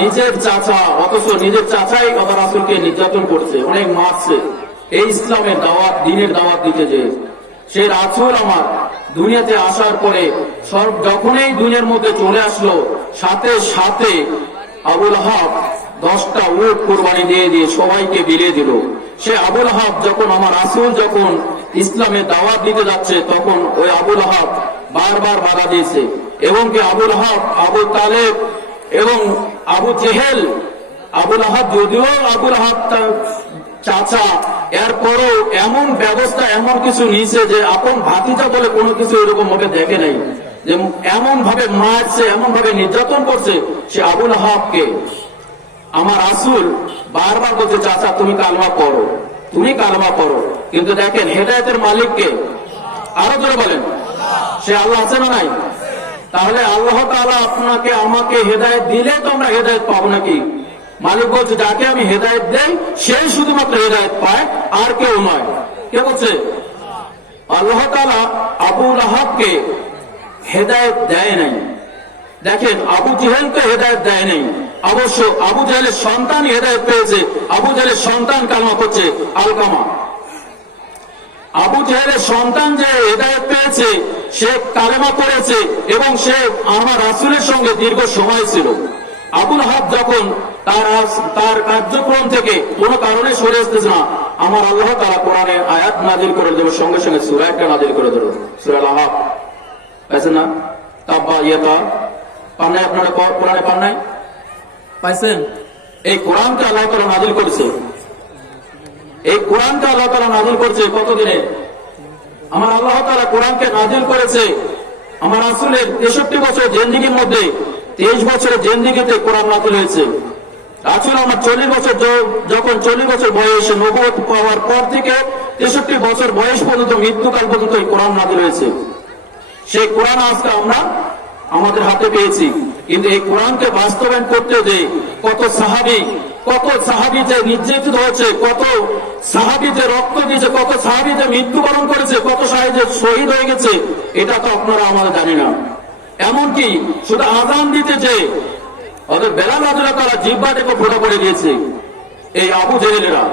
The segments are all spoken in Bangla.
নিজের চাচা, অথচ নিজের চাচাই আবার রাসূলকে নির্যাতন করছে, অনেক মারছে। এই ইসলামের দাওয়াত, দ্বীনের দাওয়াত দিতে যে সে রাসূল আমার দুনিয়াতে আসার পরে যখনই দুনিয়ার মধ্যে চলে আসলো, সাথে সাথে আবুল আহাব 10টা উট কুরবানি দিয়ে সবাইকে বিলিয়ে দিল। সে আবুল আহাব যখন আমার রাসূল যখন ইসলামের দাওয়াত দিতে যাচ্ছে, তখন ওই আবুল আহাব বারবার বাধা দিয়েছে। এবং কি আবুল আহাব, আবু তালেব এবং আবু জেহেল, আবুল আহাব যদিও আবুল আহাব তার চাচা, এরপরও এমন ব্যবস্থা, এমন কিছু নিয়েছে যে আপন ভাতিজা বলে কোনো কিছু এরকম ভাবে দেখে নাই, যে এমন ভাবে মারছে, এমন ভাবে নির্যাতন করছে। সে আবুল আহাবকে আমার রাসূল বারবার বলছে, চাচা তুমি কালমা পড়ো, তুমি কালমা পড়ো। কিন্তু দেখেন হেদায়েতের মালিককে, আরো জোরে বলেন, সে আল্লাহ আছে না নাই? তাহলে আল্লাহ তাআলা আপনাকে আমাকে হেদায়েত দিলে তো আমরা হেদায়েত পাবো নাকি? মালিক বলছে যাকে আমি হেদায়েত দেই সেই শুধুমাত্র হেদায়েত পায়, আর কেউ নয়। কে বলছে? আল্লাহ তাআলা আবুল আহাবকে হেদায়েত দেয় নাই। দেখেন আবু জেহেলকে হেদায়েত দেয় নাই, অবশ্য আবু জেহেলের সন্তান হেদায়েত পেয়েছে। আবু জেহেলের সন্তান কালমা করছে, আলকামা। আবু জেহেলের সন্তান যে হেদায়েত পেয়েছে, সে কালেমা পড়েছে এবং সে আমার রাসূলের সঙ্গে দীর্ঘ সময় ছিল। আবুল আহাব যখন তার কার্যক্রম থেকে কোনো কারণে সরে আসতেছে না, আমার আল্লাহ তাআলা কোরআনে আয়াত নাযিল করে দেব, সঙ্গে সঙ্গে সূরা একটা নাযিল করে দেব, সূরা আল-আহাব। পাইছেন না? তাব্বা ইয়াতা পান নাই? আপনারা কোরআনে পান নাই? পাইছেন? এই কোরআনটা আল্লাহ তাআলা নাযিল করেছে। এই কোরআনটা আল্লাহ তাআলা নাযিল করেছে কতদিনে? আমার আল্লাহ তাআলা কোরআনকে নাযিল করেছে আমার রাসূলের 63 বছর জিন্দেগীর মধ্যে 23 বছরের জিন্দেগীতে কোরআন নাযিল হয়েছে। রাসূল আমার 40 বছর, যখন 40 বছর বয়সে নবুয়ত পাওয়ার পর থেকে 63 বছর বয়স পর্যন্ত, মৃত্যুকাল পর্যন্ত এই কোরআন নাযিল হয়েছে। সেই কোরআন আজকে আমরা আমাদের হাতে পেয়েছি। কিন্তু এই কোরআনকে বাস্তবায়ন করতে যে কত সাহাবী যে নির্যাতিত হয়েছে, কত সাহাবী যে রক্ত দিয়েছে, কত সাহাবী যে মৃত্যুবরণ করেছে, কত সাহাবী যে শহীদ হয়ে গেছে, এটা তো আপনারা আমাদের জানি না। এমনকি শুধু আযান দিতে যে ওদের বেলাল রাদিয়াল্লাহু তাআলা জিহ্বাটাকে ফোঁটা করে দিয়েছে এই আবু জেহেলেরা।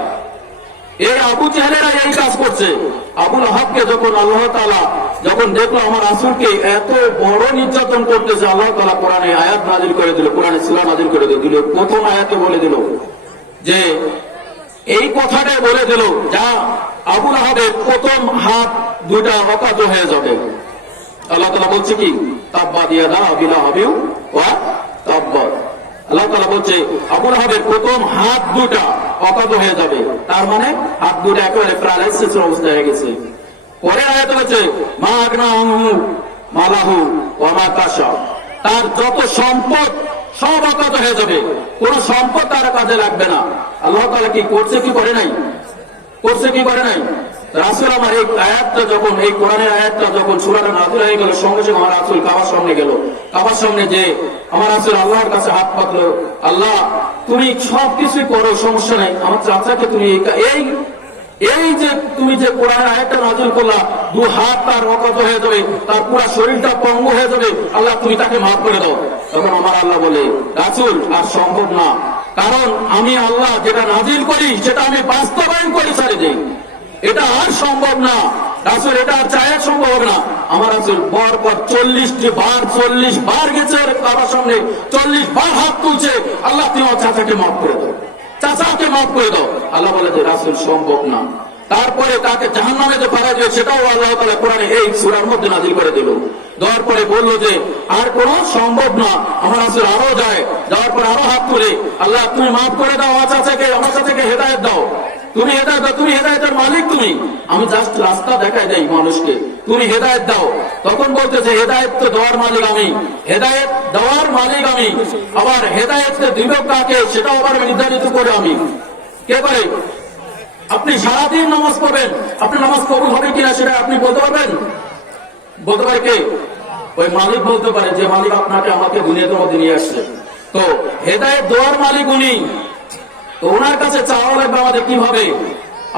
এই আবু জেহেলেরা এই কাজ করছে। আবুল আহাবকে যখন আল্লাহ তাআলা যখন দেখলো আমার রাসূলকে এত বড় নির্যাতন করতেছে, আল্লাহ তাআলা কোরআনে আয়াত নাযিল করে দিল, কোরআনে সূরা নাযিল করে দিল। প্রথম আয়াতে বলে দিল যে এই কথাটাই বলে দিল যা আবুল আহাবের প্রথম হাত দুইটা অকাজ হয়ে যাবে। আল্লাহ তাআলা বলছে কি, তাব্বাত ইয়াদা আবি লাহাবিন ওয়া তাব্বা। আল্লাহ তাআলা বলছে আবুল আহাবের প্রথম হাত দুটা অকাজ হয়ে যাবে, তার মানে হাত দুটো একেবারে প্যারালাইসিস অবস্থায় হয়ে গেছে। পরে আয়াত বলছে মা আগনা আনহু মালাহু ওয়া মা কাসাব, তার যত সম্পদ সব অকাজ হয়ে যাবে, কোন সম্পদ তার কাজে লাগবে না। আল্লাহ তাআলা কি করছে কি করে নাই? করছে কি করে নাই? রাসূল আমার এই আয়াতটা যখন, এই কোরআনের আয়াতটা যখন সূরাটা নাযিল হয়ে গেল, সঙ্গে সঙ্গে আমার রাসূল কাবার সামনে গেল। কাবার সামনে যে আমার রাসূল আল্লাহর কাছে হাত পাতলো, আল্লাহ তুমি সবকিছু করো, সমস্যা নাই, আমার চাচাকে তুমি এই যে তুমি যে কোরআনের আয়াতটা নাযিল করলা, দু হাত তার অকাজ হয়ে যাবে, তার পুরো শরীরটা পঙ্গু হয়ে যাবে, আল্লাহ তুমি তাকে মাফ করে দাও। তখন আমার আল্লাহ বলে, রাসূল আর সম্ভব না, কারণ আমি আল্লাহ যেটা নাযিল করি সেটা আমি বাস্তবায়ন করি ছাড়ে দেই, এটা আর সম্ভব না। রাসূল এটা আর চাইলে সম্ভব হবে না। আমার রাসূল পর 40 বার গেছে কাবার সামনে, 40 বার হাত তুলছে, আল্লাহ তুমি আমার চাচাকে মাফ করে দাও, চাচাকে মাফ করে দাও। আল্লাহ বলে যে রাসূল সম্ভব না। তারপরে তাকে জাহান্নামে যে পাঠায় দিবে সেটাও আল্লাহ তাআলা কোরআনে এই সূরার মধ্যে নাযিল করে দিল। দেওয়ার পরে বললো যে আর কোনো সম্ভব না। আমার রাসূল আরো যাওয়ার পর আরো হাত তুলে, আল্লাহ তুমি মাফ করে দাও, আমার চাচাকে হেদায়েত দাও, তুমি হেদায়েত দাও, তুমি হেদায়েতের মালিক, তুমি, আমি জাস্ট রাস্তা দেখাই দেই মানুষকে, তুমি হেদায়েত দাও। তখন বলতেছে হেদায়েত তো দেওয়ার মালিক আমি, হেদায়েত দেওয়ার মালিক আমি, আবার হেদায়েতকে দিবে কাকে সেটাও আবার নির্ধারিত করে আমি। কে করে? আপনি সারাদিন নামাজ পড়বেন, আপনার নামাজ কবুল হবে কিনা সেটা আপনি বলতে পারবেন? বলতে পারে কে? ওই মালিক বলতে পারে, যে মালিক আপনাকে আমাকে দুনিয়াতে মধ্যে নিয়ে আসছে। তো হেদায়েত দেওয়ার মালিক উনি, তো ওনার কাছে চাওয়া লাগবে আমাদের কিভাবে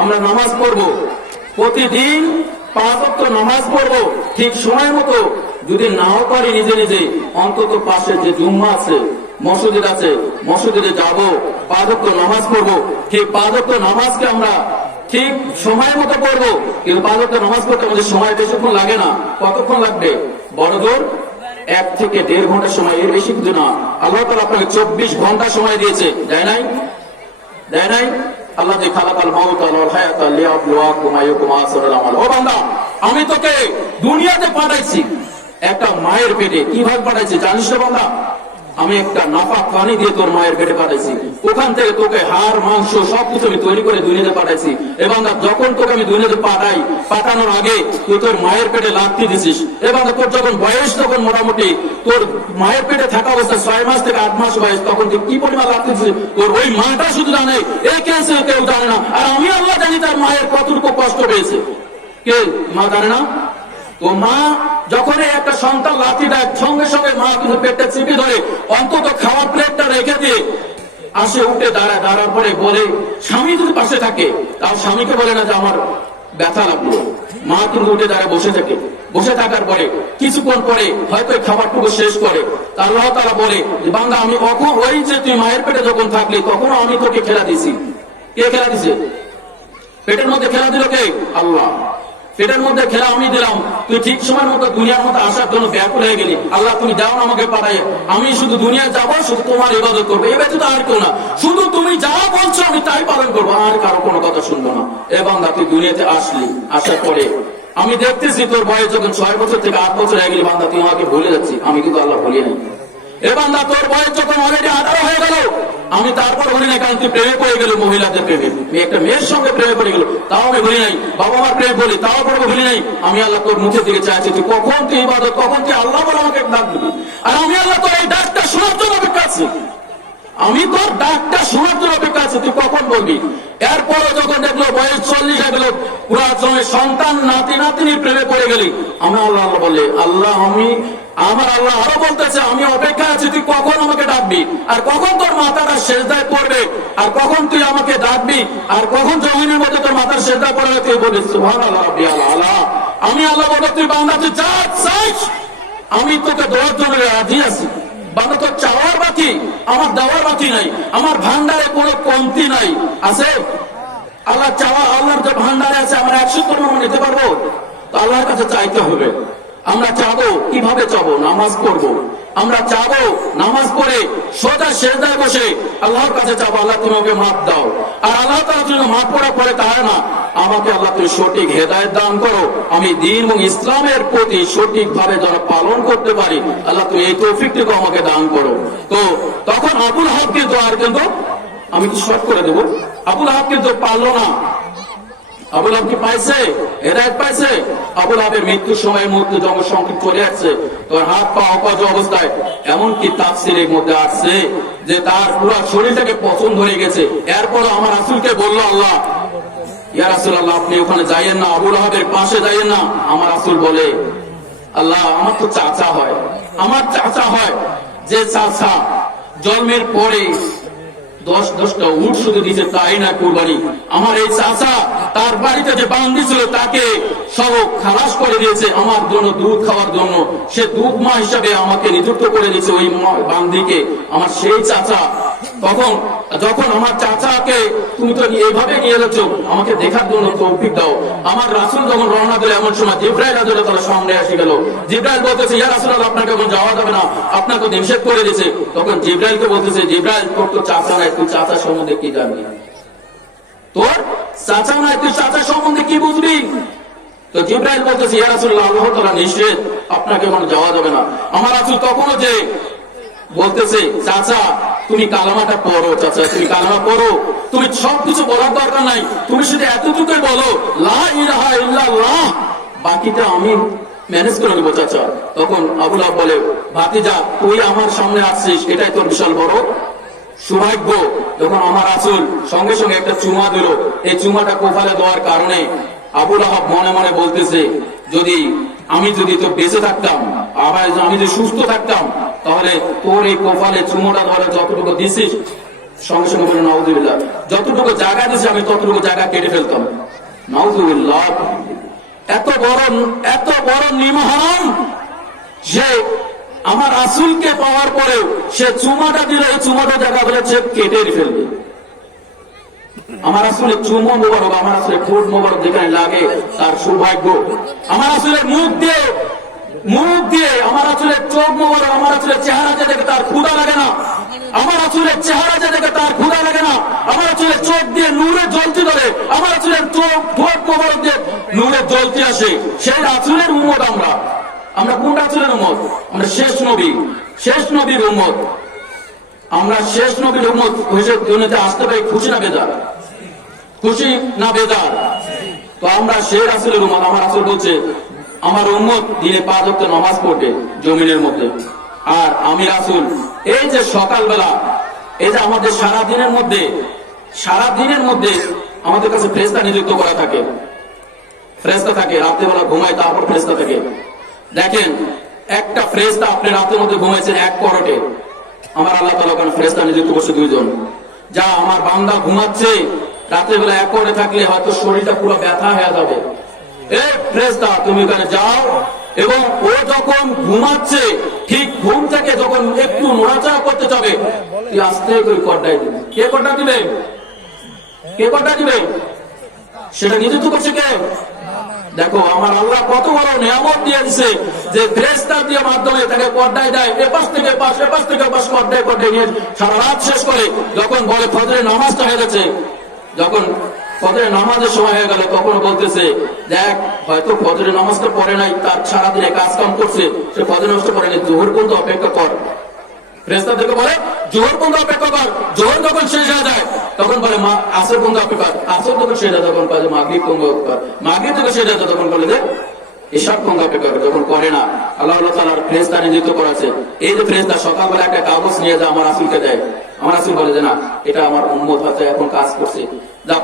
আমরা নামাজ পড়বো, প্রতিদিন 5 ওয়াক্ত নামাজ পড়বো ঠিক সময় মতো। যদি নাও পারি নিজে নিজে, অন্তত পাশে যে জুম্মা আছে মসজিদ আছে, মসজিদে যাব, 5 ওয়াক্ত নামাজ পড়বো। ঠিক 5 ওয়াক্ত নামাজকে আমরা ঠিক সময়ের মতো পড়বো, কিন্তু 5 ওয়াক্ত নামাজ পড়তে আমাদের সময় বেশিক্ষণ লাগে না। কতক্ষণ লাগবে? বড় জোর 1 থেকে 1.5 ঘন্টা সময়, এর বেশি কিছু না। আল্লাহ তাআলা আপনাকে 24 ঘন্টা সময় দিয়েছে, দেয় নাই? দেয় নাই? আল্লাহ যে খালাকাল মাউতা ওয়াল হায়াতা লিয়াবলুয়াকুম আইয়ুকুম আহসানু আমালা। ও বান্দা, আমি তোকে দুনিয়াতে পাঠাইছি একটা মায়ের পেটে। কিভাবে পাঠাইছি জানিস না বান্দা? আমি একটা নাপাক পানি দিয়ে তোর মায়ের পেটে পাঠাইছি, ওখান থেকে তোকে হাড় মাংস সবকিছু আমি তৈরি করে দুনিয়াতে পাঠাইছি। এবং যখন তোকে আমি দুনিয়াতে পাঠাই, পাঠানোর আগে তুই তোর মায়ের পেটে লাথি দিছিস। এবং তোর যখন বয়স, তখন মোটামুটি তোর মায়ের পেটে থাকা অবস্থায় 6 মাস থেকে 8 মাস বয়স, তখন তুই কি পরিমাণ লাথি দিছিস তোর ওই মাটা শুধু জানে, এই কেসে কেউ জানে না। আর আমি আল্লাহ জানি তার মায়ের কতটুকু কষ্ট পেয়েছে। কে? মা জানে না? তো মা যখন একটা সন্তান লাথি দেয়, সঙ্গে সঙ্গে মা কিন্তু পেটটা চিপে ধরে, অন্তত খাওয়ার প্লেটটা রেখে দিয়ে আসে, উঠে দাঁড়ায়। দাঁড়ার পরে বলে, স্বামী যদি পাশে থাকে তার স্বামীকে বলে না যে আমার ব্যথা লাগলো। মা কিন্তু উঠে দাঁড়ায় বসে থাকে। বসে থাকার পরে কিছুক্ষণ পরে হয়তো খাবারটুকু শেষ করে আল্লাহ তাআলা বলে, বান্দা আমি ওই যে তুই মায়ের পেটে যখন থাকলি তখনও আমি তোকে খেলা দিছি। কে খেলা দিছে? পেটের মধ্যে খেলা দিল কে? আল্লাহ। পেটের মধ্যে খেলা আমি দিলাম, তুই ঠিক সময়ের মতো দুনিয়ার মতো আসার জন্য ব্যাকুল হয়ে গেলি। আল্লাহ তুমি যাও না আমাকে পাঠাই, আমি শুধু দুনিয়ায় যাবো, শুধু তোমার ইবাদত করবো, এ ব্যতীত আর কেউ না। শুধু তুমি যা বলছো আমি তাই পালন করবো, আর কারো কোনো কথা শুনবো না। এবং তুই দুনিয়াতে আসলি, আসার পরে আমি দেখতেছি তোর বয়স যখন 6 বছর থেকে 8 বছর হয়ে গেলি, বান্দা তুই আমাকে ভুলে যাচ্ছি। আমি কিন্তু আল্লাহ ভুলি নাই। এবার তোর বয়স যখন অলরেডি 18 হয়ে গেল, আমি তারপর বলি না, কারণ তুই প্রেমে পড়ে গেল, মহিলাদের প্রেমে, একটা মেয়ের সঙ্গে প্রেমে পড়ে গেল, তাও আমি ভুলি নাই। বাবা মার প্রেমে বলি, তাও পড়বো ভুলি নাই। আমি আল্লাহ তোর মুখের দিকে চাইছি, তুই কখন তুই ইবাদত, কখন তুই আল্লাহ বলে আমাকে ডাক দিবি। আর আমি আল্লাহ তোর এই ডাকটা শোনার জন্য অপেক্ষা আছি। আমি তোর ডাকটা শোনার জন্য অপেক্ষা আছি, তুই কখন বলবি। এরপরে যখন দেখলো বয়স 40 হয়ে গেল, পুরা জমে সন্তান নাতি নাতিনির প্রেমে পড়ে গেলি, আমি আল্লাহ বললে, আল্লাহ আমার আল্লাহ আরো বলতেছে, আমি অপেক্ষা আছি তুই কখন আমাকে ডাকবি, আর কখন তোর মাথাটা সেজদায় পড়বে, আর কখন তুই আমাকে ডাকবি, আর কখন জমিনের মধ্যে তোর মাথার সেজদায় পড়বে। তুই বলিস সুবহানাল্লাহ রাব্বিয়াল আলা। আমি আল্লাহ বলবো, তুই বান্দা তুই যা চাইস আমি তোকে দেওয়ার জন্য রাজি আছি। বান্দা তোর চাওয়ার বাকি, আমার দেওয়ার বাকি নাই। আমার ভান্ডারে কোনো কমতি নাই। আছে আল্লাহ চাওয়া, আল্লাহর যে ভান্ডারে আছে, আমরা 100 নিতে পারবো? তো আল্লাহর কাছে চাইতে হবে। আমরা চাবো, কিভাবে চাবো? নামাজ পড়বো। আমরা চাবো নামাজ পড়ে সোজা সেজদায় বসে আল্লাহর কাছে চাবো, আল্লাহ তুমি ওকে মাফ দাও। আর আল্লাহ তাআলা জন্য মাফ পড়ার পরে তাই না, আমাকে আল্লাহ তুমি সঠিক হেদায়েত দান করো, আমি দ্বীন এবং ইসলামের প্রতি সঠিকভাবে যেন পালন করতে পারি। আল্লাহ তুমি এই তৌফিকটুকু আমাকে দান করো। তো তখন আবুল আহাব কিন্তু, আর কিন্তু আমি কি শর্ট করে দেবো, আবুল আহাব কিন্তু পারলো না। আবুল আহাব কি পাইছে? হেদায়েত পাইছে? আবুল আহাবের মৃত্যুর সময় মুহূর্তে যখন সংকট চলে আসছে, তোর হাত পা অকাজ অবস্থায়, এমনকি তাফসীরের মধ্যে আসছে যে তার পুরো শরীরটাকে পছন্দ হয়ে গেছে। এরপর আমার রাসূলকে বলল, আল্লাহ ইয়া রাসূলুল্লাহ আপনি ওখানে যাইয়েন না, আবুল আহাবের পাশে যাইয়েন না। আমার রাসূল বলে, আল্লাহ আমার তো চাচা হয়, আমার চাচা হয়, যে চাচা জন্মের পরে 10টা উট শুধু দিয়েছে, তাই না কুরবানি। আমার এই চাচা তার বাড়িতে যে বান্দি ছিল তাকে সব খালাস করে দিয়েছে আমার জন্য, দুধ খাওয়ার জন্য। সে দুধ মা হিসাবে আমাকে নিযুক্ত করে দিয়েছে ওই বান্দিকে, আমার সেই চাচা। তখন যখন আমার চাচাকে তুমি তো এইভাবে নিয়ে যাচ্ছ, আমাকে দেখার জন্য তৌফিক দাও। আমার রাসূল যখন রওনা দিল, এমন সময় জিবরাইল আলাইহিস সালাম সামনে এসে গেল। জিবরাইল বলতেছে, ইয়া রাসূলুল্লাহ আপনাকে এখন যাওয়া যাবে না, আপনাকে নিষেধ করে দিয়েছে। তখন জিবরাইলকে বলতেছে, জিবরাইল তোর তো চাচা নাই, তুই চাচা সম্বন্ধে কি জানবি? তোর চাচা নাই, তুই চাচা সম্বন্ধে কি বুঝবি? তো জিবরাইল বলতেছে, ইয়া রাসূলুল্লাহ আল্লাহ তাআলা নিষেধ, আপনাকে এখন যাওয়া যাবে না। আমার রাসূল তখনও যে বলতেছে, চাচা তুমি কালামাটা পড়ো, চাচা তুমি কালামা পড়ো, তুমি সবকিছু বলার দরকার নাই, তুমি শুধু এতটুকুই বলো লা ইলাহা ইল্লাল্লাহ, বাকিটা আমি ম্যানেজ করে নেবো চাচা। তখন আবুল আহাব বলে, ভাতিজা তুই আমার সামনে আসছিস, এটাই তোর বিশাল বড় সৌভাগ্য। যখন আমার রাসূল সঙ্গে সঙ্গে একটা চুমা দিল, এই চুমাটা কোফালে দেওয়ার কারণে আবুল আহাব মনে মনে বলতেছে, আমি যদি তো বেঁচে থাকতাম, আবার আমি যদি সুস্থ থাকতাম, তাহলে তোর এই কোফালে চুমোটা ধরে যতটুকু দিছিস, সঙ্গে সঙ্গে বলে নাউযুবিল্লাহ, যতটুকু জায়গা দিছিস আমি ততটুকু জায়গা কেটে ফেলতাম। নাউযুবিল্লাহ, এত বড় নিমহারাম যে আমার রাসূলকে পাওয়ার পরেও সে চুমাটা দিলে এই চুমাটা দেখা বলে সে কেটে ফেলবে। আমার রাসূলের চুমো মোবারক, আমার রাসূলের ঠোঁট মোবারক যেখানে লাগে তার সৌভাগ্য। আমার রাসূলের মুখ দিয়ে আমার রাসূলের চোখ মোবারক, আমার রাসূলের চেহারা যে দেখে তার ক্ষুধা লাগে না, আমার রাসূলের চেহারা যে দেখে তার ক্ষুধা লাগে না, আমার রাসূলের চোখ দিয়ে নূরে জ্বলতে ধরে, আমার রাসূলের চোখ ঠোঁট মোবারক দিয়ে নূরে জ্বলতে আসে। সেই রাসূলের উম্মত আমরা কোন রাসূলের উম্মত? আমরা শেষ নবীর উম্মত। আমরা শেষ নবীর উম্মত হিসেবে দুনিয়াতে আসতে পারি, খুশি না বেজার? খুশি না বেজার? তো আমরা সেই রাসূলের উম্মত। আমার রাসূল বলছে আমার উম্মত দিনে 5 ওয়াক্ত নামাজ পড়বে জমিনের মধ্যে। আর আমি রাসূল এই যে সকালবেলা, এই যে আমাদের সারা দিনের মধ্যে আমাদের কাছে ফেরেশতা নিযুক্ত করা থাকে, ফেরেশতা থাকে, রাতের বেলা ঘুমায় তারপর ফেরেশতা থাকে। দেখেন একটা ফেরেশতা আপনি রাতের মধ্যে ঘুমাইছেন 1 করোটে, আমার আল্লাহ তাআলা ওখানে ফেরেশতা নিযুক্ত করছে 2 জন। যা আমার বান্দা ঘুমাচ্ছে রাতের বেলা 1 করোটে থাকলে হয়তো শরীরটা পুরো ব্যথা হয়ে যাবে, এই ফেরেশতা তুমি ওখানে যাও, এবং ও যখন ঘুমাচ্ছে ঠিক ঘুম থেকে যখন একটু নড়াচড়া করতে যাবে তুই আস্তে করে কর্ডাই দিবি। কে কর্ডা দিবে? সেটা নিযুক্ত করছে কে? দেখো আমার আল্লাহ কত বড় নিয়ামত দিয়ে দিছে যে ফেরেশতা দিয়ে মাধ্যমে তাকে কর্ডাই দেয়, এপাশ থেকে পাশ কর্ডাই নিয়ে সারা রাত শেষ করে যখন বলে ফজরের নামাজটা হয়ে গেছে, যখন ফজরের নামাজের সময় হয়ে গেল তখন বলতেছে দেখ হয়তো ফজরের নামাজটা পড়ে নাই, তার সারাদিনে কাজ কাম করছে, সে ফজরের নামাজটা পড়ে নাই, জোহর পর্যন্ত অপেক্ষা কর। ফেরেশতাদেরকে বলে জোহর পর্যন্ত অপেক্ষা কর। জোহর যখন শেষ হয়ে যায় তখন বলে আসর পর্যন্ত অপেক্ষা কর। আসর যখন শেষ হয় তখন বলে মাগরিব পর্যন্ত অপেক্ষা কর। মাগরিব যখন শেষ হয় তখন বলে যে এশার পর্যন্ত অপেক্ষা কর। যখন করে না, আল্লাহ তাআলার ফেরেশতা নিযুক্ত করা আছে। এই যে ফেরেশতা সকালবেলা একটা কাগজ নিয়ে যায় আমার রাসূলকে দেয়, আমার রাসূল বলে যে না এটা আমার উম্মত হয়তো এখন কাজ করছে, যা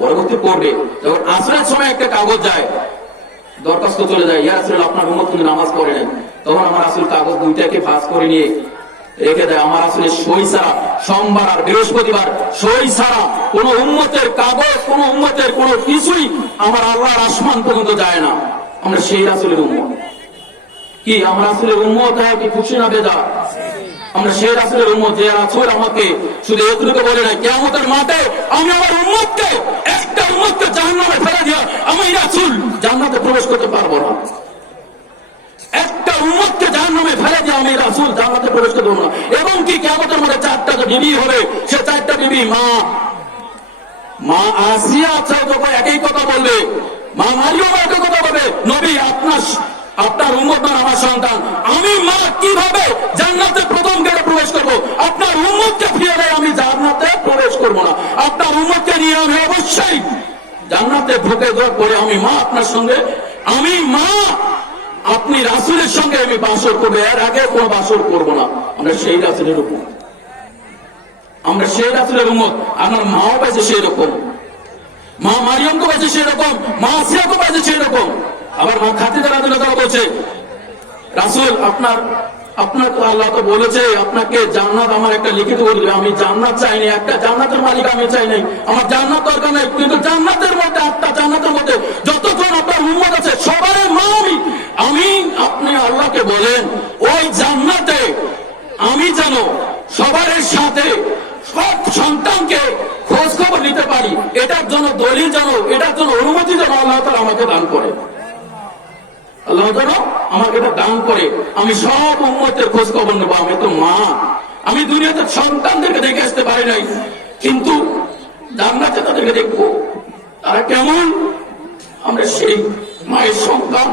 পরবর্তী পড়বে। যখন আসরের সময় একটা কাগজ যায়, দরখাস্ত চলে যায়, ইয়া রাসূল আপনার উম্মত কিন্তু নামাজ পড়ে নাই, তখন আমার রাসূল কাগজ 2টাকে ভাঁজ করে নিয়ে রেখে দেয়। আমার রাসূলের সই ছাড়া সোমবার আর বৃহস্পতিবার সই ছাড়া কোন উম্মতের কাগজ, কোন উম্মতের কোন কিছুই আমার আল্লাহর আসমান পর্যন্ত যায় না। আমরা সেই রাসূলের উম্মত। কি আমরা রাসূলের উম্মত হয় কি খুশি না বেজার? আমরা সেই রাসূলের উম্মত যে রাসূল আমাকে শুধু এতটুকু বলে না, কিয়ামতের মাঠে আমি আমার উম্মতকে একটা উম্মতকে জাহান্নামে ফেলে দিয়া আমি রাসূল জান্নাতে প্রবেশ করতে পারবো না। একটা উম্মতকে জাহান্নামে ফেলে দিয়ে আমি রাসূল জান্নাতে প্রবেশ করতে পারবো না। এবং কি কিয়ামতের মাঠে 4টা বিবি হবে, সে 4টা বিবি মা আসিয়া যখন একই কথা বলবে, মা মারিয়াম একই কথা বলবে, নবী আপনার উম্মত না আমার সন্তান, আমি মা কিভাবে জান্নাতে প্রথম গেটে প্রবেশ করব? আপনার উম্মতকে ফিরে দেয় আমি জান্নাতে প্রবেশ করব না। আপনার উম্মতকে নিয়ে আমি অবশ্যই জান্নাতে ঢুকে যাওয়ার পরে আমি মা আপনার সঙ্গে, আমি মা আপনি রাসূলের সঙ্গে আমি বাসর করবো, এর আগে কোনো বাসর করব না। আমরা সেই রাসূলের উম্মত, আমরা সেই রাসূলের উম্মত। আমার মাও পাইছে সেই রকম, মা মারিয়ামকে পাইছে সেই রকম, মা আসিয়াকে পাইছে সেই রকম। আবার মা খাদিজা রাদিয়াল্লাহু তাআলা বলছে রাসূল আপনার তো আল্লাহ তো বলেছে আপনাকে জান্নাত আমার একটা লিখিত করে দিবে। আমি জান্নাত চাইনি, একটা জান্নাতের মালিক আমি চাই নাই, আমার জান্নাত দরকার নাই, কিন্তু জান্নাতের মধ্যে 8টা জান্নাতের মধ্যে যতজন আপনার উম্মত আছে সবার মা আমি আপনি আল্লাহকে বলেন ওই জান্নাতে আমি যেন সবার সাথে সব সন্তানকে খোঁজ খবর নিতে পারি, এটার জন্য দলিল যেন, এটার জন্য অনুমতি যেন আল্লাহ তাআলা আমাকে দান করে, আল্লাহ যেন আমাকে এটা দান করে। আমি সব উম্মতের খোঁজ খবর নেবো। আমি তো মা, আমি দুনিয়াতে সন্তানদেরকে দেখে আসতে পারি নাই, কিন্তু জান্নাতে তাদেরকে দেখবো তারা কেমন, আমরা সেই মায়ের সন্তান।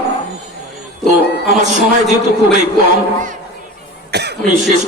তো আমার সময় যেহেতু খুবই কম, আমি শেষ